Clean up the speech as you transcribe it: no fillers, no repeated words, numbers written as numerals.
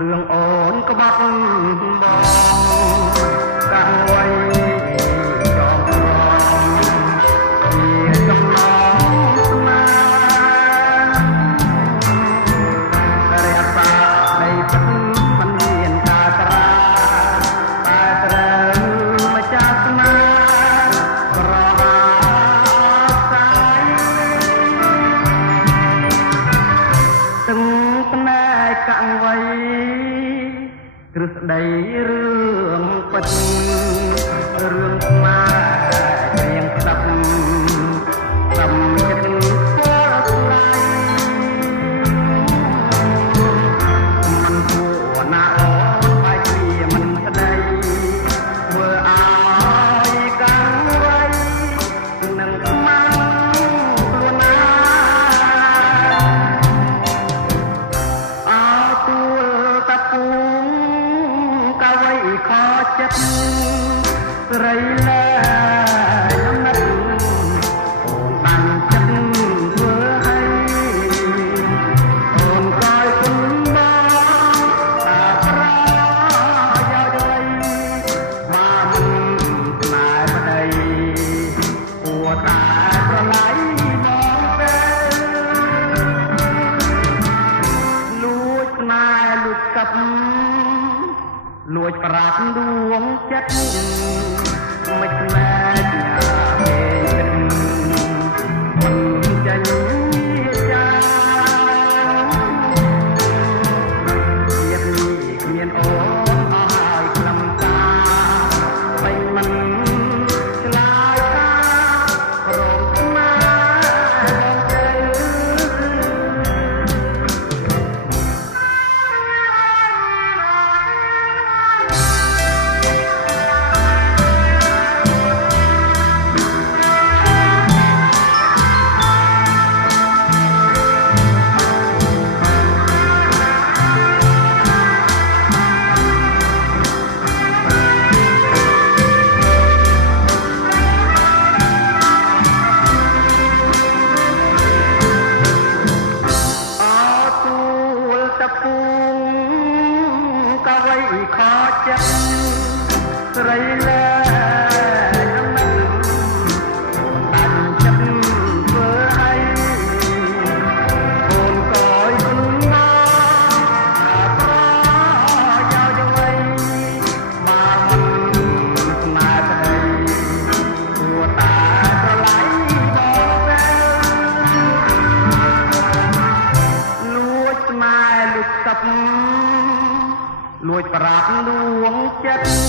រឿងអូនក្បត់បងកាំងໄວចងក្រងជាចំណងស្នេហ៍រក្សាដីទឹកមិនមានតាត្រាតែត្រូវម្ចាស់ស្នេហ៍ប្រហាសាយទាំងស្នេហ៍កាំងໄວទ្រឹស្ដីរឿងពិតរឿងស្នេហ៍រៀងស្ដាប់សំចិត្តស្គាល់ស្លាយមិនគួរណាអូនបែកគ្នាមិនស្ដីធ្វើឲ្យកាំងໄວនឹងស្មានខ្លួនណាអោទួលតាពូកាវៃខចិត្តស្រីលែងណាត់អូនបានចិត្តធ្វើឲ្យអូនកាយគុំមកតាប្រយោជន៍អ្វីបានស្នេហ៍ប្តីគួរតែប្រឡាយមកទេលួចស្នេហ៍លួចកាប់លួចប្រាប់ដួងចិត្តមិនស្នេហ៍ញាពេកមិនចាញ់ចាជាតិនេះគ្មានអូនអស់ហើយខ្លឹមសារពេញមិនឆ្លើយការរងស្នេហ៍បងទៅពូកាវៃខចិត្តស្រីលែងណាស់ដាច់ចិត្តធ្វើឲ្យអូនកយគុំមកប្រយោជន៍អ្វីបានស្នេហ៍ប្តីគួរតែប្រឡាយបងទៅលួចស្នេហ៍លួចកាប់លួចប្រាប់លួងចិត្ត